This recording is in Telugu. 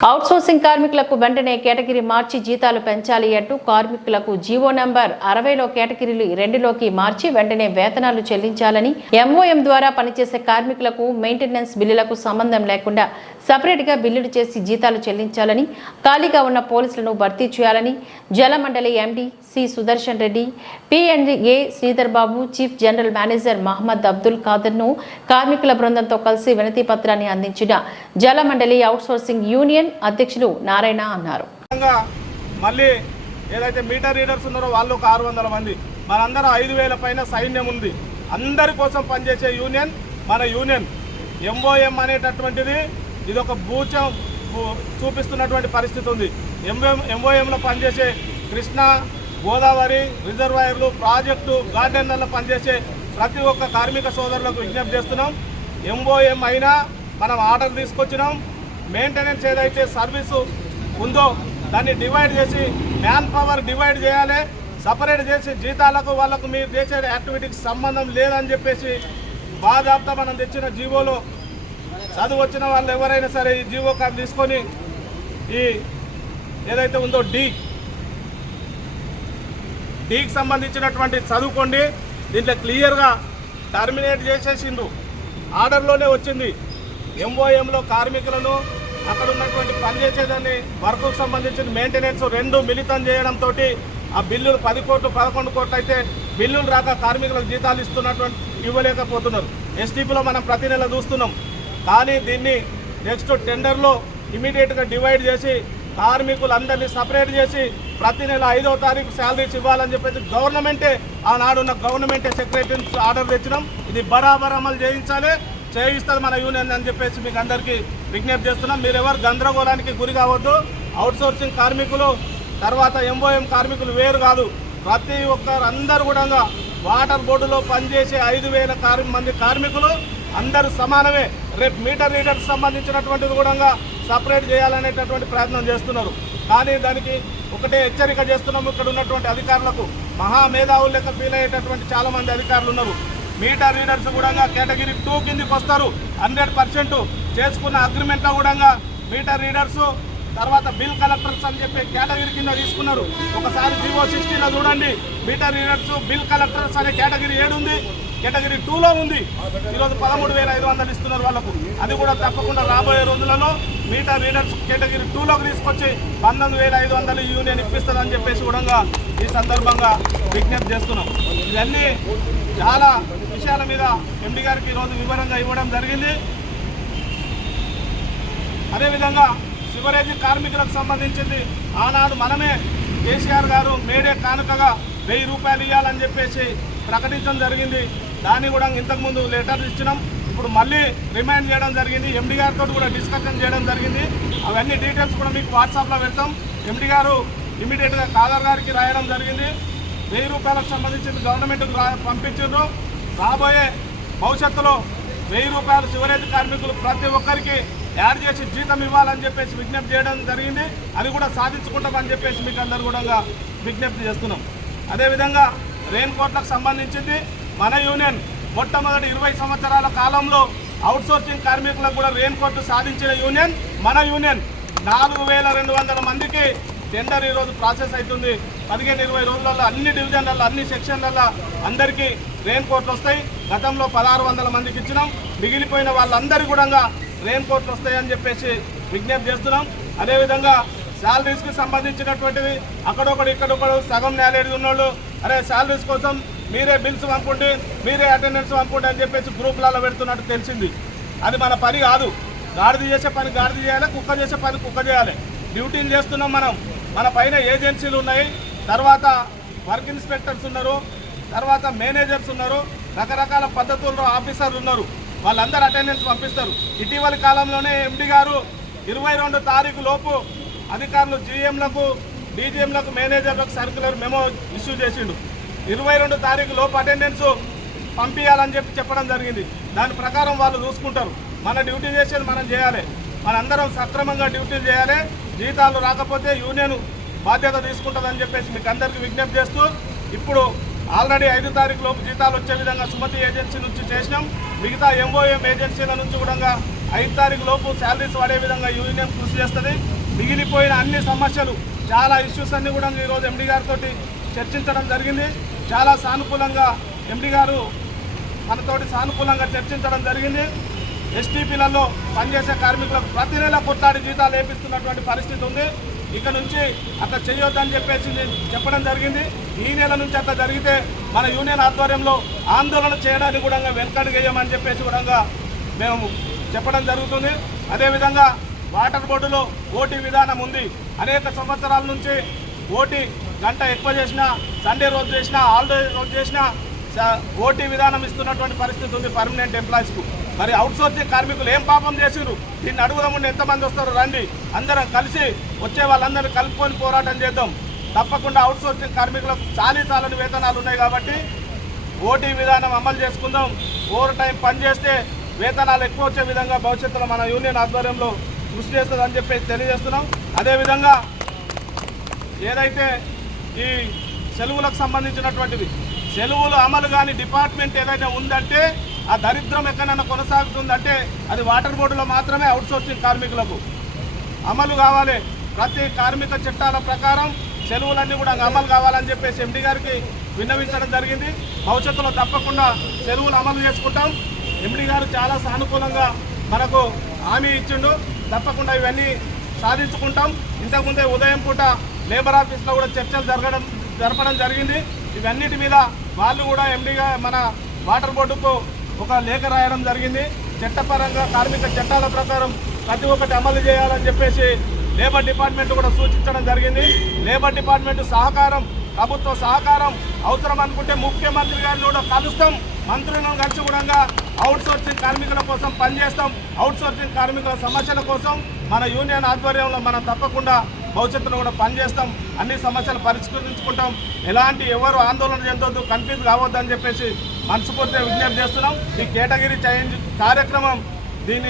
అవుట్సోర్సింగ్ కార్మికులకు వెంటనే కేటగిరీ మార్చి జీతాలు పెంచాలి అంటూ కార్మికులకు జీవో నంబర్ అరవైలో కేటగిరీలు రెండులోకి మార్చి వెంటనే వేతనాలు చెల్లించాలని ఎంఓఎం ద్వారా పనిచేసే కార్మికులకు మెయింటెనెన్స్ బిల్లులకు సంబంధం లేకుండా సపరేట్గా బిల్లులు చేసి జీతాలు చెల్లించాలని ఖాళీగా ఉన్న పోలీసులను భర్తీ చేయాలని Jalamandali MD C Sudarshan Reddy PNA Sridhar Babu chief general manager Mohammed Abdul ఖాదర్ను కార్మికుల బృందంతో కలిసి వినతి పత్రాన్ని అందించిన జలమండలి అవుట్సోర్సింగ్ యూనియన్ అధ్యక్షులు నారాయణ అన్నారు. మళ్ళీ ఏదైతే మీటర్ రీడర్స్ ఉన్నారో వాళ్ళు ఒక ఆరు వందల మంది. మనందరం ఐదు వేల పైన సైన్యం ఉంది. అందరి కోసం పనిచేసే యూనియన్ మన యూనియన్. ఎంఓఎం అనేటటువంటిది ఇది ఒక భూచం చూపిస్తున్నటువంటి పరిస్థితి ఉంది. ఎంఓఎం ఎంఓఎంలో పనిచేసే కృష్ణా గోదావరి రిజర్వాయర్లు ప్రాజెక్టు గార్డెన్లలో పనిచేసే ప్రతి ఒక్క కార్మిక సోదరులకు విజ్ఞప్తి చేస్తున్నాం. ఎంఓఎం అయినా మనం ఆర్డర్ తీసుకొచ్చినాం. మెయింటెనెన్స్ ఏదైతే సర్వీసు ఉందో దాన్ని డివైడ్ చేసి మ్యాన్ పవర్ డివైడ్ చేయాలి సపరేట్ చేసి జీతాలకు వాళ్ళకు మీరు చేసే యాక్టివిటీకి సంబంధం లేదని చెప్పేసి బాధాప్త మనం తెచ్చిన జీవోలో చదువు వచ్చిన వాళ్ళు ఎవరైనా సరే ఈ జీవో కార్డు తీసుకొని ఈ ఏదైతే ఉందో డీ డీకి సంబంధించినటువంటి చదువుకోండి దీంట్లో క్లియర్గా టర్మినేట్ చేసేసిండు. ఆర్డర్లోనే వచ్చింది. ఎంఓఎంలో కార్మికులను అక్కడ ఉన్నటువంటి పనిచేసేదాన్ని వర్క్కు సంబంధించిన మెయింటెనెన్స్ రెండు మిళితం చేయడంతో ఆ బిల్లులు పది కోట్లు పదకొండు కోట్లు అయితే బిల్లులు రాక కార్మికులకు జీతాలు ఇస్తున్నటువంటి ఇవ్వలేకపోతున్నారు. ఎస్టీపీలో మనం ప్రతి నెల చూస్తున్నాం. కానీ దీన్ని నెక్స్ట్ టెండర్లో ఇమీడియట్గా డివైడ్ చేసి కార్మికులందరినీ సపరేట్ చేసి ప్రతి నెల ఐదో తారీఖు శాలరీస్ ఇవ్వాలని చెప్పేసి గవర్నమెంటే ఆనాడున్న గవర్నమెంటే సెక్రటరీ ఆర్డర్ తెచ్చినాం. ఇది బరాబర్ అమలు చేయించాలి. చేయిస్తుంది మన యూనియన్ అని చెప్పేసి మీకు అందరికీ విజ్ఞప్తి చేస్తున్నాం. మీరు ఎవరు గందరగోళానికి గురి కావద్దు. అవుట్సోర్సింగ్ కార్మికులు తర్వాత ఎంఓఎం కార్మికులు వేరు కాదు. ప్రతి ఒక్కరు అందరు కూడా వాటర్ బోర్డులో పనిచేసే ఐదు వేల మంది కార్మికులు అందరూ సమానమే. రేపు మీటర్ రీడర్కి సంబంధించినటువంటిది కూడా సపరేట్ చేయాలనేటటువంటి ప్రయత్నం చేస్తున్నారు. కానీ దానికి ఒకటే హెచ్చరిక చేస్తున్నాము. ఇక్కడ ఉన్నటువంటి అధికారులకు మహామేధావులు లెక్క ఫీల్ అయ్యేటటువంటి చాలామంది అధికారులు ఉన్నారు. మీటర్ రీడర్స్ కూడా కేటగిరీ టూ కిందికి వస్తారు. హండ్రెడ్ పర్సెంట్ చేసుకున్న అగ్రిమెంట్లో కూడా మీటర్ రీడర్స్ తర్వాత బిల్ కలెక్టర్స్ అని చెప్పి కేటగిరీ కింద తీసుకున్నారు. ఒకసారి జీవో సిక్స్టీలో చూడండి. మీటర్ రీడర్స్ బిల్ కలెక్టర్స్ అనే కేటగిరీ ఏడు ఉంది. కేటగిరీ టూలో ఉంది. ఈరోజు పదమూడు వేల ఐదు వందలు ఇస్తున్నారు వాళ్ళకు. అది కూడా తప్పకుండా రాబోయే రోజులలో మీటర్ రీడర్స్ కేటగిరీ టూలోకి తీసుకొచ్చి పంతొమ్మిది వేల ఐదు వందలు యూనియన్ ఇప్పిస్తుందని చెప్పేసి కూడా ఈ సందర్భంగా విజ్ఞప్తి చేస్తున్నాం. ఇవన్నీ చాలా విషయాల మీద ఎండి గారికి ఈరోజు వివరంగా ఇవ్వడం జరిగింది. అదేవిధంగా శివరేజీ కార్మికులకు సంబంధించింది ఆనాడు మనమే కేసీఆర్ గారు మేడే కానుకగా వెయ్యి రూపాయలు ఇవ్వాలని చెప్పేసి ప్రకటించడం జరిగింది. దాన్ని కూడా ఇంతకుముందు లెటర్ ఇచ్చినాం. ఇప్పుడు మళ్ళీ రిమైండ్ చేయడం జరిగింది. ఎండి గారితో కూడా డిస్కషన్ చేయడం జరిగింది. అవన్నీ డీటెయిల్స్ కూడా మీకు వాట్సాప్లో పెడతాం. ఎండి గారు ఇమీడియట్గా కాదర్ గారికి రాయడం జరిగింది. వెయ్యి రూపాయలకు సంబంధించి గవర్నమెంట్కి పంపించారు రాబోయే భవిష్యత్తులో వెయ్యి రూపాయలు శివరేజ్ కార్మికులు ప్రతి ఒక్కరికి యాడ్ చేసి జీతం ఇవ్వాలని చెప్పేసి విజ్ఞప్తి చేయడం జరిగింది. అది కూడా సాధించుకుంటామని చెప్పేసి మీకు అందరు కూడా విజ్ఞప్తి చేస్తున్నాం. అదేవిధంగా రెయిన్ కోట్లకు సంబంధించింది మన యూనియన్ మొట్టమొదటి ఇరవై సంవత్సరాల కాలంలో అవుట్సోర్సింగ్ కార్మికులకు కూడా రెయిన్ కోట్లు సాధించిన యూనియన్ మన యూనియన్ నాలుగు వేల రెండు వందల మందికి టెండర్ ఈరోజు ప్రాసెస్ అవుతుంది. పదిహేను ఇరవై రోజులలో అన్ని డివిజన్లలో అన్ని సెక్షన్లలో అందరికీ రెయిన్ కోట్లు వస్తాయి. గతంలో పదహారు వందల మందికి ఇచ్చినాం. మిగిలిపోయిన వాళ్ళందరూ కూడా రెయిన్ కోట్లు వస్తాయని చెప్పేసి విజ్ఞప్తి చేస్తున్నాం. అదేవిధంగా శాలరీస్కి సంబంధించినటువంటివి అక్కడొకడు ఇక్కడొకడు సగం నేలేడు ఉన్నోళ్ళు అరే శాలరీస్ కోసం మీరే బిల్స్ పంపండి మీరే అటెండెన్స్ పంపండి అని చెప్పేసి గ్రూపులలో పెడుతున్నట్టు తెలిసింది. అది మన పని కాదు. గాడిది చేసే పని గాడిది చేయాలి కుక్క చేసే పని కుక్క చేయాలి. డ్యూటీలు చేస్తున్నాం మనం. మన పైన ఏజెన్సీలు ఉన్నాయి. తర్వాత వర్క్ ఇన్స్పెక్టర్స్ ఉన్నారు. తర్వాత మేనేజర్స్ ఉన్నారు రకరకాల పద్ధతుల్లో ఆఫీసర్లు ఉన్నారు. వాళ్ళందరూ అటెండెన్స్ పంపిస్తారు. ఇటీవలి కాలంలోనే ఎండి గారు ఇరవై రెండు తారీఖు లోపు అధికారులు జీఎంలకు డీజీఎంలకు మేనేజర్లకు సర్క్యులర్ మెమో ఇష్యూ చేసిండు. ఇరవై రెండు తారీఖు లోపు అటెండెన్స్ పంపించాలని చెప్పి చెప్పడం జరిగింది. దాని ప్రకారం వాళ్ళు చూసుకుంటారు. మన డ్యూటీ చేసేది మనం చేయాలి. మనందరం సక్రమంగా డ్యూటీలు చేయాలి. జీతాలు రాకపోతే యూనియన్ బాధ్యత తీసుకుంటుందని చెప్పేసి మీకు అందరికీ విజ్ఞప్తి చేస్తూ ఇప్పుడు ఆల్రెడీ ఐదు తారీఖు లోపు జీతాలు వచ్చే విధంగా సుమతి ఏజెన్సీ నుంచి చేసినాం. మిగతా ఎంఓఎం ఏజెన్సీల నుంచి కూడా ఐదు తారీఖు లోపు శాలరీస్ పడే విధంగా యూనియన్ కృషి చేస్తుంది. మిగిలిపోయిన అన్ని సమస్యలు చాలా ఇష్యూస్ అన్ని కూడా ఈరోజు ఎండి గారితో చర్చించడం జరిగింది. చాలా సానుకూలంగా ఎండి గారు మనతోటి సానుకూలంగా చర్చించడం జరిగింది. ఎస్టీపీలలో పనిచేసే కార్మికులకు ప్రతి నెల కొట్లాడి జీతాలు వేపిస్తున్నటువంటి పరిస్థితి ఉంది. ఇక నుంచి అట్లా చేయొద్దని చెప్పేసి చెప్పడం జరిగింది. ఈ నెల నుంచి అట్లా జరిగితే మన యూనియన్ ఆధ్వర్యంలో ఆందోళన చేయడానికి కూడా వెనకడుగేయమని చెప్పేసి కూడా మేము చెప్పడం జరుగుతుంది. అదేవిధంగా వాటర్ బోర్డులో ఓటీ విధానం ఉంది. అనేక సంవత్సరాల నుంచి ఓటీ గంట ఎక్కువ చేసినా సండే రోజు చేసినా హాలిడే రోజు చేసినా ఓటీ విధానం ఇస్తున్నటువంటి పరిస్థితి ఉంది పర్మనెంట్ ఎంప్లాయీస్కు మరి అవుట్సోర్సింగ్ కార్మికులు ఏం పాపం చేసిరు దీన్ని అడుగుదామండి ఎంతమంది వస్తారు? రండి. అందరం కలిసి వచ్చే వాళ్ళందరినీ కలుపుకొని పోరాటం చేద్దాం. తప్పకుండా అవుట్సోర్సింగ్ కార్మికులకు చాలీ చాలని వేతనాలు ఉన్నాయి కాబట్టి ఓటీ విధానం అమలు చేసుకుందాం. ఓవర్ టైం పనిచేస్తే వేతనాలు ఎక్కువ వచ్చే విధంగా భవిష్యత్తులో మన యూనియన్ ఆధ్వర్యంలో కృషి చేస్తుందని చెప్పేసి తెలియజేస్తున్నాం. అదేవిధంగా ఏదైతే ఈ సెలవులకు సంబంధించినటువంటివి సెలవులు అమలు కాని డిపార్ట్మెంట్ ఏదైనా ఉందంటే ఆ దరిద్రం ఎక్కడైనా కొనసాగుతుందంటే అది వాటర్ బోర్డులో మాత్రమే అవుట్సోర్సింగ్ కార్మికులకు. అమలు కావాలి. ప్రతి కార్మిక చట్టాల ప్రకారం సెలవులన్నీ కూడా అమలు కావాలని చెప్పేసి ఎండి గారికి విన్నవించడం జరిగింది. భవిష్యత్తులో తప్పకుండా సెలవులు అమలు చేసుకుంటాం. ఎండి గారు చాలా సానుకూలంగా మనకు హామీ ఇచ్చిండు. తప్పకుండా ఇవన్నీ సాధించుకుంటాం. ఇంతకుముందే ఉదయం పూట లేబర్ ఆఫీస్లో కూడా చర్చలు జరగడం జరపడం జరిగింది. ఇవన్నిటి మీద వాళ్ళు కూడా ఎండిగా మన వాటర్ బోర్డుకు ఒక లేఖ రాయడం జరిగింది. చట్టపరంగా కార్మిక చట్టాల ప్రకారం ప్రతి ఒక్కటి అమలు చేయాలని చెప్పేసి లేబర్ డిపార్ట్మెంట్ కూడా సూచించడం జరిగింది. లేబర్ డిపార్ట్మెంట్ సహకారం ప్రభుత్వ సహకారం అవసరం అనుకుంటే ముఖ్యమంత్రి గారిని కూడా కలుస్తాం. మంత్రులను కలిసి కూడా అవుట్ సోర్సింగ్ కార్మికుల కోసం పనిచేస్తాం. అవుట్ సోర్సింగ్ కార్మికుల సమస్యల కోసం మన యూనియన్ ఆధ్వర్యంలో మనం తప్పకుండా భవిష్యత్తులో కూడా పనిచేస్తాం. అన్ని సమస్యలు పరిష్కరించుకుంటాం. ఎలాంటి ఎవరు ఆందోళన చెందొద్దు కన్ఫ్యూజ్ కావద్దని చెప్పేసి మనస్ఫూర్తిగా విజ్ఞప్తి చేస్తున్నాం. ఈ కేటగిరీ చేంజ్ కార్యక్రమం